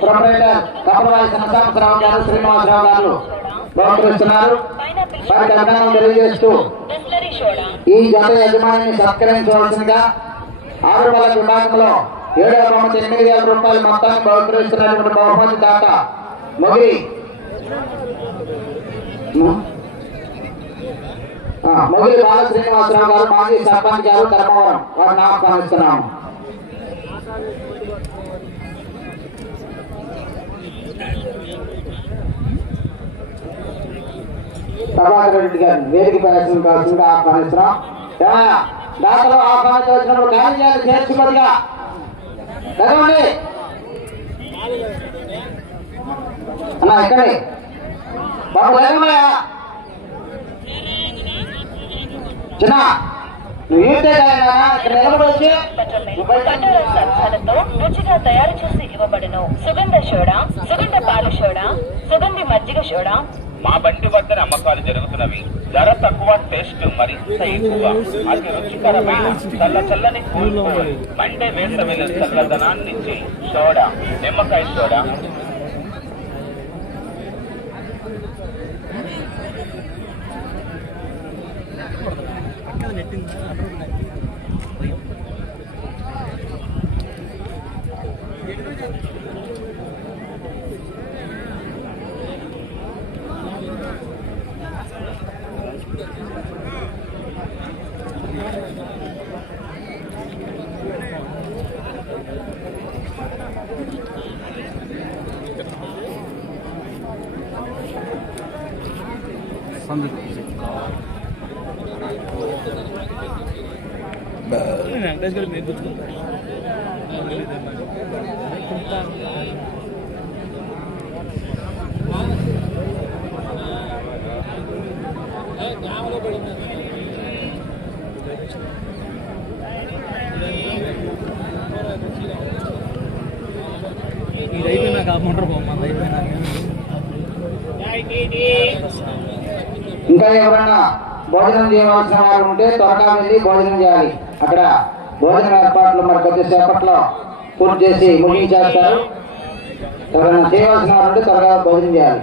Proprietor సంసాంసరావు గారు శ్రీనివాసరావు గారు వారికి అభినందనలు తెలియజేస్తూ ఈ జత యజమానిని సత్కరించవలసిందిగా ఆరు వేల విభాగంలో ఏడవ బహుమతి ఎనిమిది వేల రూపాయల మొత్తాన్ని బహుకరిస్తున్నటువంటి బహుమతి దాత మొగిరి. ఆ, మొగిలి బాల శ్రీనివాసరావు గారు మాజీ సర్పంచ్ గారు ధర్మవరం వారిని ఆహ్వానిస్తున్నాము. ప్రభాకర్ రెడ్డి గారిని వేదిక ప్రదర్శన. కావాల్సిందిగా ఆహ్వానిస్తున్నాం దాతలో దాతలు ఆహ్వానించి వచ్చినప్పుడు గాలి చేర్చుకోదిగా చదవండి. అన్నా ఎక్కడి. బాబు లేదమ్మయ్యా చిన్న నువ్వు ఏంటే ఇక్కడ నిలబడి రుచిగా తయారు చేసి ఇవ్వబడును. సుగంధ సోడా సుగంధ పాలు సోడా సుగంధి మజ్జిగ సోడా మా బండి వద్ద అమ్మకాలు జరుగుతున్నవి. ధర తక్కువ టేస్ట్ మరింత ఎక్కువ. అతి రుచికరమైన చల్ల చల్లని బండే కూల్ మండే వేసవిలో చల్లదనాన్నిచ్చి సోడా నిమ్మకాయ సోడా. వెంకటేష్ గారు నేర్పించుకుంటారు ఇది అయిపోయినాక అయిపోయినాక. ఇంకా ఎవరన్నా భోజనం చేయవలసిన వారు ఉంటే త్వరగా వెళ్ళి భోజనం చేయాలి. అక్కడ భోజన ఏర్పాట్లు మరి కొద్దిసేపట్లో పూర్తి చేసి ముగించేస్తారు. ఎవరైనా చేయవలసిన వారు ఉంటే త్వరగా భోజనం చేయాలి.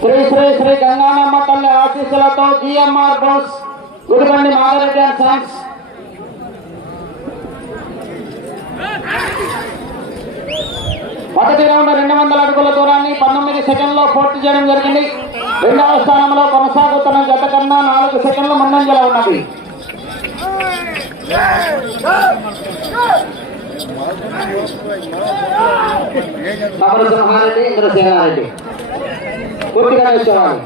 శ్రీ శ్రీ శ్రీ గంగానమ్మ తల్లి ఆశీస్సులతో GMR Bose Gudibandi Madhava Reddy and sons. మొదటి రౌండ్ రెండు వందల అడుగుల దూరాన్ని పంతొమ్మిది సెకండ్లో పూర్తి చేయడం జరిగింది. రెండవ స్థానంలో కొనసాగుతున్న జత కన్నా నాలుగు సెకండ్లు ముందంజలో ఉన్నది. సమరసింహారెడ్డి ఇంద్రసేనారెడ్డి పూర్తిగా వచ్చేవాళ్ళు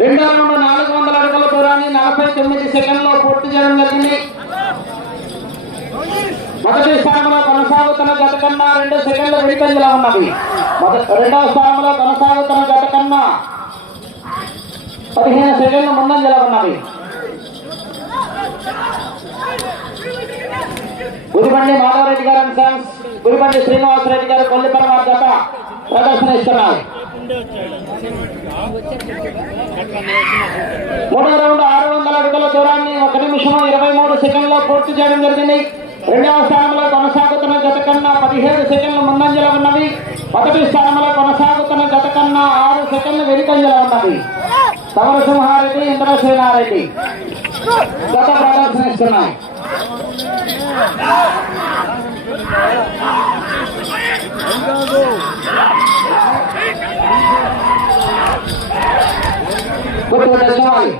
రెండో రౌండ్ నాలుగు వందల అడుగుల దూరాన్ని నలభై తొమ్మిది సెకండ్లో పూర్తి చేయడం జరిగింది. మొదటి స్థానంలో కొనసాగుతున్న గత కన్నా రెండు సెకండ్ల వెనుకంజలో ఉన్నది. రెండవ స్థానంలో కొనసాగుతున్న గత కన్నా పదిహేను సెకండ్లు ముందంజలో ఉన్నది? గురిబండి మాధవరెడ్డి గారు అండ్ సన్స్ గురిబండి శ్రీనివాసరెడ్డి గారు కొల్లిపర వారి జత ప్రదర్శన ఇస్తున్నారు మూడవ రౌండ్ ఆరు వందల అడుగుల దూరాన్ని ఒక నిమిషం ఇరవై మూడు సెకండ్లో పూర్తి చేయడం జరిగింది. రెండవ స్థానంలో కొనసాగుతున్న జత కన్నా పదిహేడు సెకండ్ల ముందంజలో ఉన్నది. మొదటి స్థానంలో కొనసాగుతున్న జత కన్నా ఆరు సెకండ్ల వెనుకంజలో ఉన్నది. సమరసింహారెడ్డి ఇంద్రసేనారెడ్డి గత ప్రదర్శన ఇస్తున్నాయి కొద్దిగా దర్శనాలు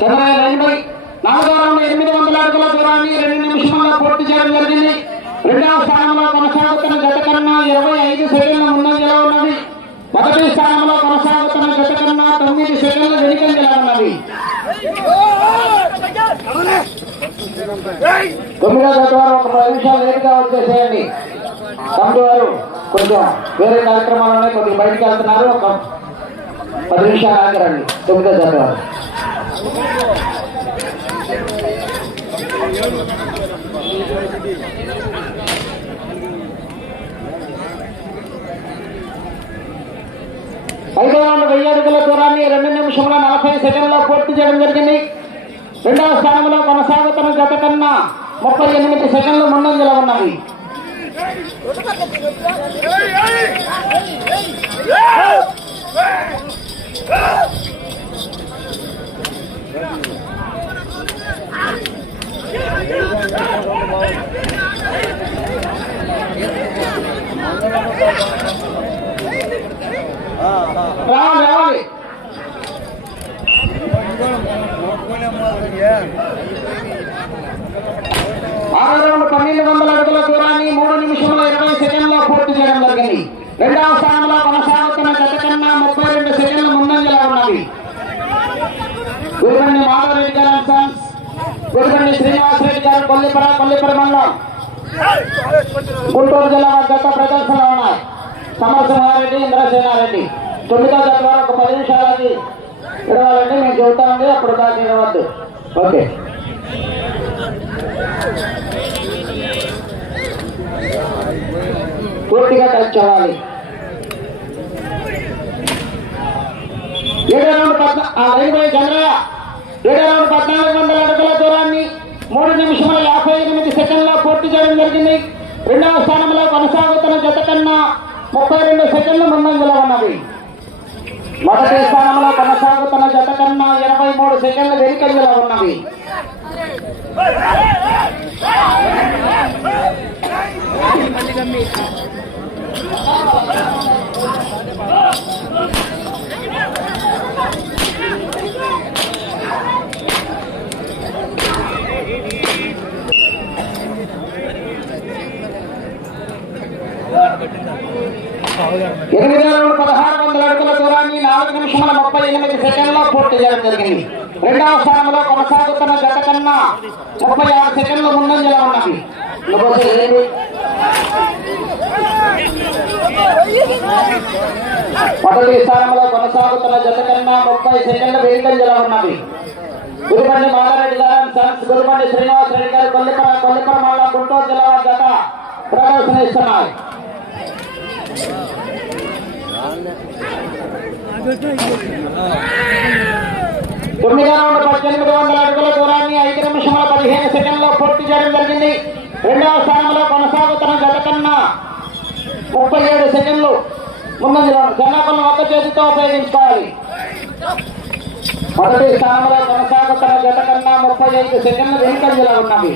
చంద్రయ్య ఎనభై నాలుగో రౌండ్ ఎనిమిది వందల అడుగుల దూరాన్ని రెండు నిమిషంలో పూర్తి చేయడం జరిగింది. రెండవ స్థానంలో కొనసాగుతున్న జత కన్నా ఇరవై ఐదు సెకండ్ల ముందంజలో ఉన్నది. మొదటి స్థానంలో కొనసాగుతున్న జత కన్నా తొమ్మిది సెకండ్ల వెనుకంజలో ఉన్నది. తొమ్మిదో జత వారు ఒక పది నిమిషాలు వచ్చేసేయండి. వారు కొంచెం వేరే కార్యక్రమాలు ఉన్నాయి కొద్దిగా బయటకు వెళ్తున్నారు. ఒక పది నిమిషాలు ఆగరండి తొమ్మిదో జత వారు ఐదో రౌండ్ వెయ్యి అడుగుల దూరాన్ని రెండు నిమిషముల నలభై సెకండ్లో పూర్తి చేయడం జరిగింది రెండవ స్థానంలో కొనసాగుతున్న జత కన్నా ముప్పై ఎనిమిది సెకండ్లు ముందంజలో ఉన్నది రావాలి రావాలి పన్నెండు వందల అడుగుల దూరాన్ని మూడు నిమిషముల ఇరవై సెకండ్లో పూర్తి చేయడం జరిగింది. రెండవ స్థానంలో కొనసాగుతున్న జత కన్నా ముప్పై రెండు సెకండ్ల ముందంజ గురిబండి శ్రీనివాసరెడ్డి గారు కొల్లిపర కొల్లిపర మండలం. గుంటూరు జిల్లా గత ప్రదర్శనలో ఉన్నారు సమరసింహారెడ్డి ఇంద్రసేనారెడ్డి. తొమ్మిదో జత వారు ఒక పది నిమిషాలకి విడవాలండి మేము చెబుతామండి అప్పుడు దాకా ఇవ్వద్దు ఓకే. పూర్తిగా టచ్ అవ్వాలి. ఏడో రెండు పద్నా ఆ లైన్ పై చంద్రయ్య. ఏడో రౌండ్ పద్నాలుగు వందల అడుగుల దూరాన్ని మూడు నిమిషముల యాభై ఎనిమిది సెకండ్ల పూర్తి చేయడం జరిగింది. రెండవ స్థానంలో కొనసాగుతున్న జత కన్నా ముప్పై రెండు సెకండ్లు ముందంజలో ఉన్నది. మొదటి స్థానంలో కొనసాగుతున్న జత కన్నా ఇరవై మూడు సెకండ్లు వెనుకంజలో ఉన్నది. ఎనిమిది వేల పదహారు వందల అడుగుల దూరాన్ని నాలుగు నిమిషముల ముప్పై ఎనిమిది సెకండ్లో పూర్తి చేయడం జరిగింది. రెండవ స్థానంలో కొనసాగుతున్న గత కన్నా ముప్పై ఆరు సెకండ్లు ముందంజలో ఉన్నది. మొదటి స్థానంలో కొనసాగుతున్న జత కన్నా ముప్పై సెకండ్ల వెనుకంజలో ఉన్నది. గురుబండి మాలారెడ్డి గారు సన్స్ గురుబండి శ్రీనివాస్ రెడ్డి గారు కొల్లిపర కొల్లిపర మాల గుంటూరు జిల్లా గత ప్రదర్శన ఇస్తున్నారు తొమ్మిదో రౌండ్ పద్దెనిమిది వందల అడుగుల దూరాన్ని ఐదు నిమిషముల పదిహేను సెకండ్లో పూర్తి చేయడం జరిగింది. రెండవ స్థానంలో కొనసాగుతున్న జత కన్నా ముప్పై ఏడు సెకండ్లు ముందంజలో జనాభాలను ఒక్క చేతితో ఉపయోగించుకోవాలి మొదటి స్థానంలో కొనసాగుతున్న జత కన్నా ముప్పై ఐదు సెకండ్లు వెనుకంజలో ఉన్నవి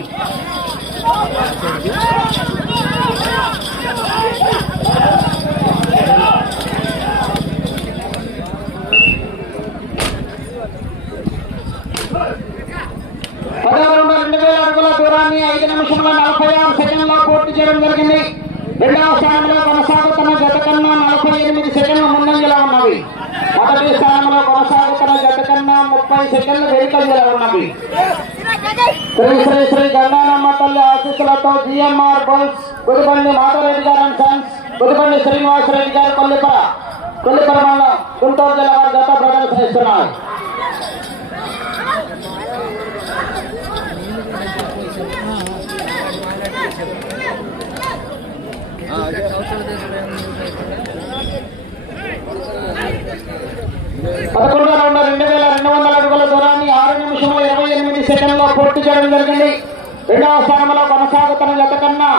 పదవ రౌండ్ రెండు వేల అడుగుల దూరాన్ని ఐదు నిమిషముల నలభై ఆరు సెకండ్లో పూర్తి చేయడం జరిగింది. రెండవ స్థానంలో కొనసాగుతున్న గత కన్నా నలభై ఎనిమిది సెకండ్లు ముందంజలో ఉన్నవి. మొదటి స్థానంలో కొనసాగుతున్న గత కన్నా ముప్పై సెకండ్లు వెనుకంజలో ఉన్నవి. శ్రీ శ్రీ శ్రీ గంగానమ్మ తల్లి ఆశీస్సులతో జిఎంఆర్ బోల్స్ గుదిబండి మాధవరెడ్డి గారు అండ్ సన్స్ గుదిబండి శ్రీనివాసరెడ్డి గారు కొల్లిపర కొల్లిపర మండలం గుంటూరు జిల్లా వారి జత ప్రదర్శనిస్తున్నారు పదకొండో ఉన్న రెండు వేల రెండు వందల అడుగుల దూరాన్ని ఆరు నిమిషంలో ఇరవై ఎనిమిది సెకండ్లో పూర్తి చేయడం జరిగింది. రెండవ స్థానంలో కొనసాగుతున్న జత కన్నా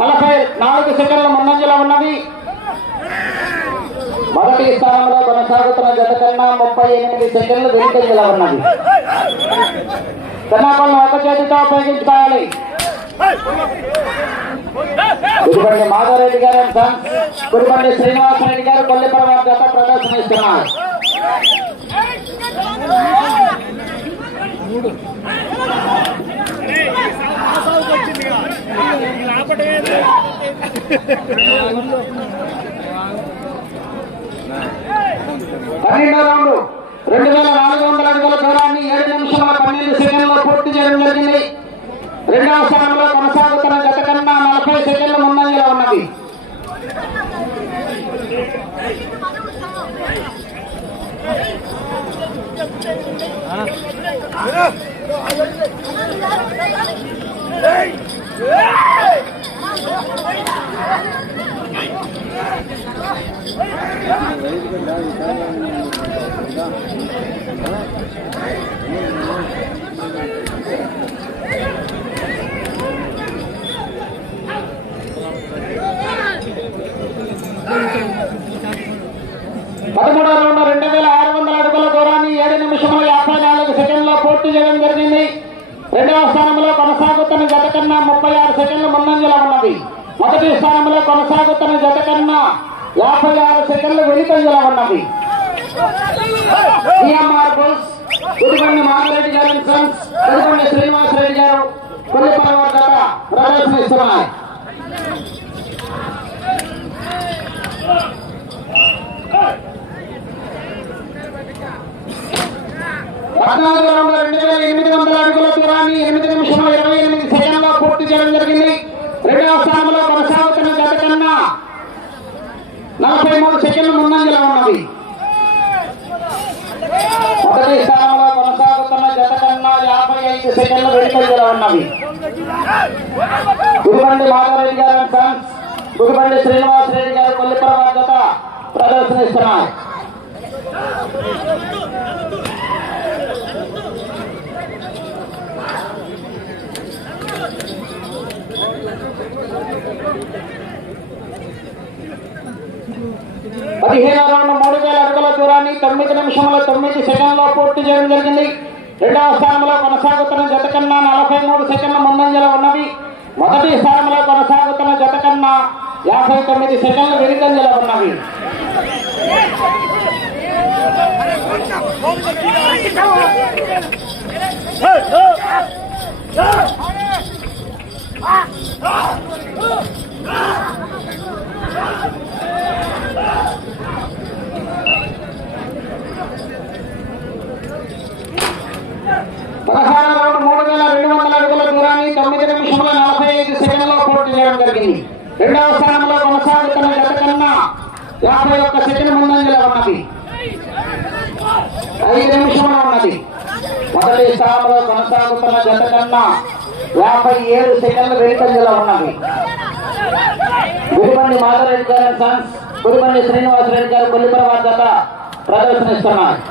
నలభై నాలుగు సెకండ్ల ముందంజలో ఉన్నది. మొదటి స్థానంలో కొనసాగుతున్న జత కన్నా ముప్పై ఎనిమిది సెకండ్లు వెనుకంజలో ఉన్నది. కన్నాపల్ని ఒక చేతితో ఉపయోగించుకోవాలి. గుడిబండి మాధవరెడ్డి గారు అండ్ శ్రీనివాసరెడ్డి గారు కొల్లిపర జత ప్రదర్శనిస్తున్నారు పన్నెండో రౌండ్. రెండు వేల నాలుగు వందల అడుగుల దూరాన్ని ఏడు నిమిషాల పన్నెండు సెకండ్లో పూర్తి చేయడం జరిగింది. రెండవ స్థానంలో కొనసాగుతున్న గత కన్నా నలభై సెకండ్ల ముందంజలో ఉన్నది. పదమూడవ రౌండ్ రెండు వేల ఆరు వందల అడుగుల దూరాన్ని ఏడు నిమిషముల యాభై నాలుగు సెకండ్లో పూర్తి చేయడం జరిగింది రెండవ స్థానంలో కొనసాగుతున్న జత కన్నా ముప్పై ఆరు సెకండ్లు ముందంజలో ఉన్నది. మొదటి స్థానంలో కొనసాగుతున్న జత కన్నా యాభై ఆరు సెకండ్లు వెనుకంజలో ఉన్నది. సిఎంఆర్ బుల్స్ గుడిబండి మాధవరెడ్డి గారు అండ్ సన్స్ గుడిబండి శ్రీనివాసరెడ్డి గారు కొల్లిపరవ పద్నాలుగు రౌండ్ల రెండు వేల ఎనిమిది వందల అడుగుల దూరాన్ని ఎనిమిది నిమిషంలో ఇరవై ఎనిమిది సెకండ్లో పూర్తి చేయడం జరిగింది రెండవ స్థానంలో కొనసాగుతున్న గత కన్నా నలభై మూడు సెకండ్లు ముందంజలో ఉన్నది మొదటి స్థానంలో కొనసాగుతున్న గత కన్నా యాభై ఐదు సెకండ్లు వెనుకంజలో ఉన్నవి గురుబండి మాధవరెడ్డి గారు ఫ్రెండ్స్ గురుబండి శ్రీనివాసరెడ్డి గారు కొల్లిపర జత ప్రదర్శనిస్తున్నారు. పదిహేను రౌండ్ మూడు వేల అడుగుల దూరాన్ని తొమ్మిది నిమిషంలో తొమ్మిది సెకండ్లో పూర్తి చేయడం జరిగింది రెండవ స్థానంలో కొనసాగుతున్న జత కన్నా నలభై మూడు సెకండ్ల ముందంజలో ఉన్నవి మొదటి స్థానంలో కొనసాగుతున్న జత కన్నా యాభై తొమ్మిది సెకండ్ల వెనుకంజలో ఉన్నవి పదహారు రౌండ్ మూడు వేల రెండు వందల అడుగుల దూరాన్ని తొమ్మిది నిమిషముల నలభై ఐదు సెకండ్లో పూర్తి చేయడం జరిగింది. రెండవ స్థానంలో కొనసాగుతున్న జత కన్నా యాభై ఒక్క సెకండ్ ముందంజలో ఉన్నది. ఐదు నిమిషములు ఉన్నది. మొదటి స్థానంలో కొనసాగుతున్న జత కన్నా యాభై ఏడు సెకండ్లు వెనుకంజలో ఉన్నది గుడిబండి మాధవరెడ్డి గారు సన్స్ గుడిబండి శ్రీనివాసరెడ్డి గారు కొల్లిపరవాద జత ప్రదర్శనిస్తున్నారు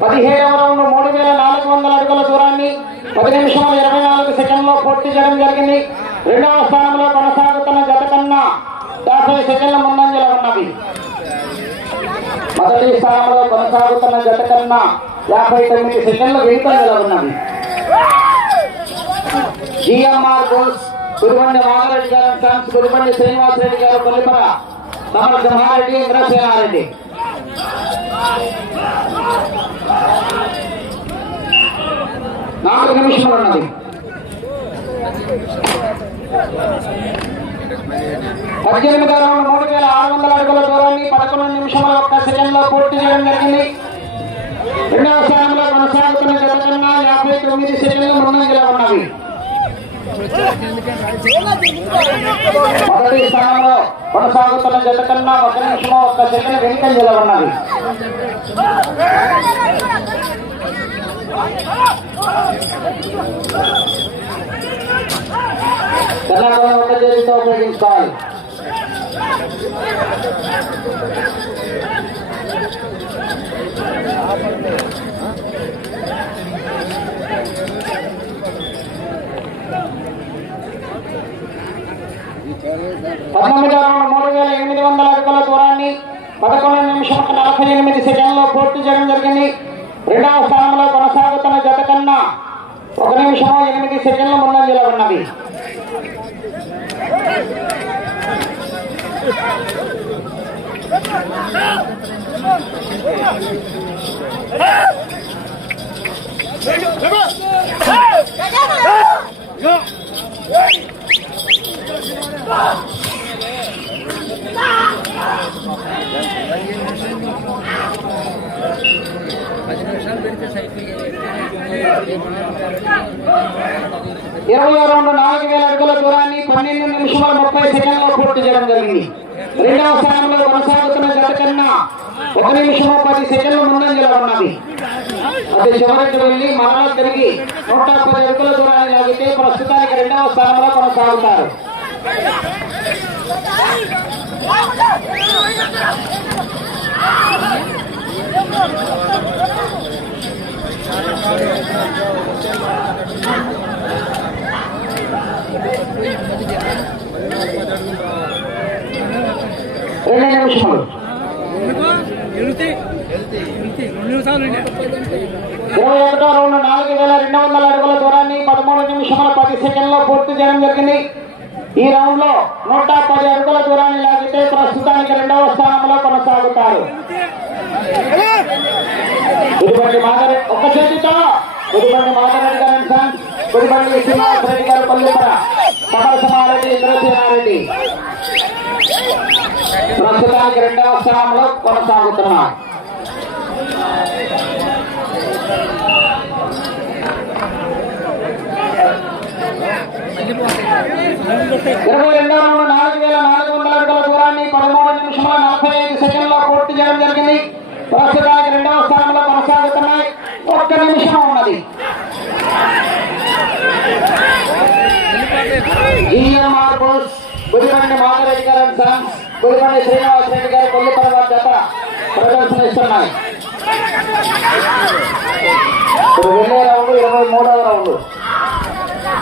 పదిహేడవ రౌండ్ మూడు వేల నాలుగు వందల అడుగుల దూరాన్ని పది నిమిషం ఇరవై నాలుగు సెకండ్లో పూర్తి చేయడం జరిగింది. రెండవ స్థానంలో కొనసాగుతున్న జత కన్నా యాభై సెకండ్ల ముందంజలో ఉన్నవి మొదటి స్థానంలో కొనసాగుతున్న జత కన్నా యాభై తొమ్మిది సెకండ్ల వెనుకంజలో ఉన్నది. జిఎంఆర్ గోల్స్ గురుబండి మాధవరెడ్డి గారు ఫ్రాన్స్ గురుబండి శ్రీనివాసరెడ్డి గారు కొల్లిపర తమర సింహారెడ్డి ఇంద్రసేనారెడ్డి నాలుగు నిమిషాలు ఉన్నది. పద్దెనిమిది రౌండ్ మూడు వేల ఆరు వందల అడుగుల దూరాన్ని పదకొండు నిమిషాల ఒక్క సెకండ్లో పూర్తి చేయడం జరిగింది. రెండవ స్థానంలో కొనసాగుతున్న జత కన్నా యాభై తొమ్మిది సెకండ్లు ముందంజలో ఉన్నవి. మొదటి స్థానంలో కొనసాగుతున్న జత కన్నా ఒక నిమిషం ఒక్క సెకండ్ వెనుకంజలో ఉన్నది తెల్లగొండ ఒక చేతితో ఉపయోగించుకోవాలి పంతొమ్మిది మూడు వేల ఎనిమిది వందల అడుగుల దూరాన్ని పదకొండు నిమిషాల నలభై ఎనిమిది సెకండ్లో పూర్తి చేయడం జరిగింది. రెండవ స్థానంలో కొనసాగుతున్న జత కన్నా ఒక నిమిషం ఎనిమిది సెకండ్ల ముందంజలో ఉన్నది. ఇరవై రౌండ్ నాలుగు వేల అడుగుల దూరాన్ని పన్నెండు నిమిషాల ముప్పై సెకండ్లో పూర్తి చేయడం జరిగింది. రెండవ స్థానంలో కొనసాగుతున్న గత కన్నా ఒక నిమిషం పది సెకండ్ల ముందంజలో ఉన్నది అది చివరికి వెళ్ళి మరలా తిరిగి నూట పది అడుగుల దూరాన్ని లాగితే ప్రస్తుతానికి రెండవ స్థానంలో కొనసాగుతారు రెండు నిమిషములు వెళుతే వెళుతే రెండు నిమిషాలు ఇరవై ఒకటో రౌండ్ నాలుగు వేల రెండు వందల అడుగుల దూరాన్ని పదమూడు నిమిషముల పది సెకండ్లో పూర్తి చేయడం జరిగింది. ఈ రౌండ్లో నూట పది అడుగుల దూరాన్ని లాగితే ప్రస్తుతానికి రెండవ స్థానంలో కొనసాగుతారు. ఇటువంటి మాధవరెడ్డి ఒక చేతితో గుడిబండి మాధవరెడ్డి గారు ఇటువంటి గుడిబండి శ్రీనివాసరెడ్డి గారు పల్లెపర సమరసమారెడ్డి ఇంద్రసేనారెడ్డి ప్రస్తుతానికి రెండవ స్థానంలో కొనసాగుతున్నారు. ఇరవై రెండవ రౌండ్ నాలుగు వేల నాలుగు వందల అడుగుల దూరాన్ని పదమూడు నిమిషముల నలభై ఐదు సెకండ్లో పూర్తి చేయడం జరిగింది ప్రస్తుతానికి రెండవ స్థానంలో కొనసాగుతున్నాయి ఒక్క నిమిషం ఉన్నది GMR Madhava Reddy garu and sons Gudibandi Srinivasa Reddy garu Kollipara వారి జత ప్రదర్శనిస్తున్నాయి ఇప్పుడు వెళ్ళే రౌండ్ ఇరవై మూడవ రౌండ్.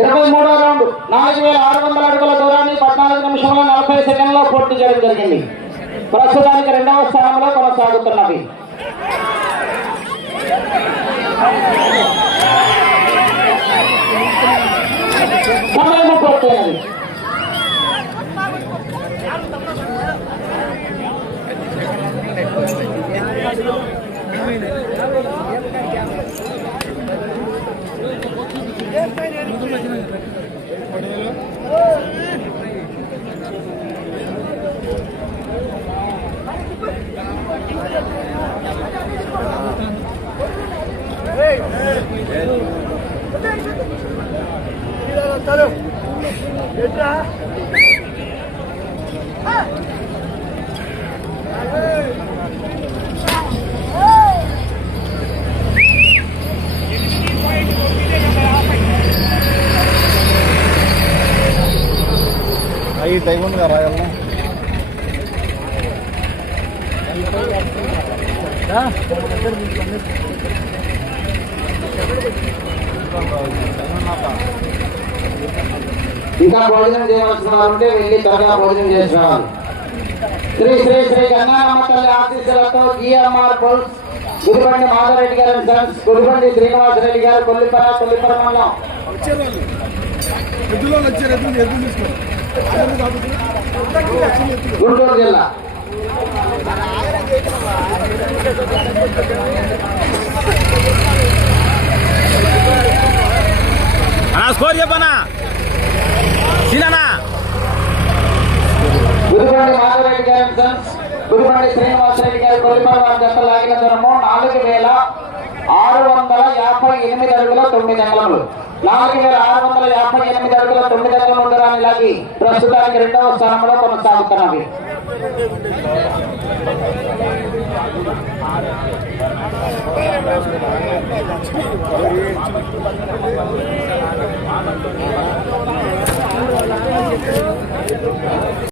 ఇరవై మూడో రౌండ్. నాలుగు వేల ఆరు వందల అడుగుల దూరాన్ని పద్నాలుగు నిమిషంలో నలభై సెకండ్లో పూర్తి చేయడం జరిగింది. ప్రస్తుతానికి రెండవ స్థానంలో కొనసాగుతున్నవి. సమయం పూర్తయినది అవి టైం ఉంది కదా రాయాలన్నా ఇంకా భోజనం చేయవలసిన వారు ఉంటే వెళ్ళి త్వరగా భోజనం చేస్తున్నారు శ్రీ శ్రీ శ్రీ గంగానమ్మ తల్లి ఆశీస్సులతో జిఎంఆర్ బుల్స్ గుడిబండి మాధవరెడ్డి గారు సన్స్ గుడిబండి శ్రీనివాసరెడ్డి గారు కొల్లిపర కొల్లిపర మండలం. గుంటూరు జిల్లా. అన్నా స్కోర్ చెప్పనా? సీనా గుడిబండి మాధవరెడ్డి గారి సన్స్ గురుపండి శ్రీనివాసరెడ్డి గారి కొల్లిపర వారి జత లాగిన దూరము నాలుగు వేల ఆరు వందల యాభై ఎనిమిది అడుగుల తొమ్మిది అంగళములు నాలుగు వేల ఆరు వందల యాభై ఎనిమిది అడుగుల తొమ్మిది అంగళముల దూరాన్ని లాగి ప్రస్తుతానికి రెండవ స్థానంలో కొనసాగుతున్నవి. ఆ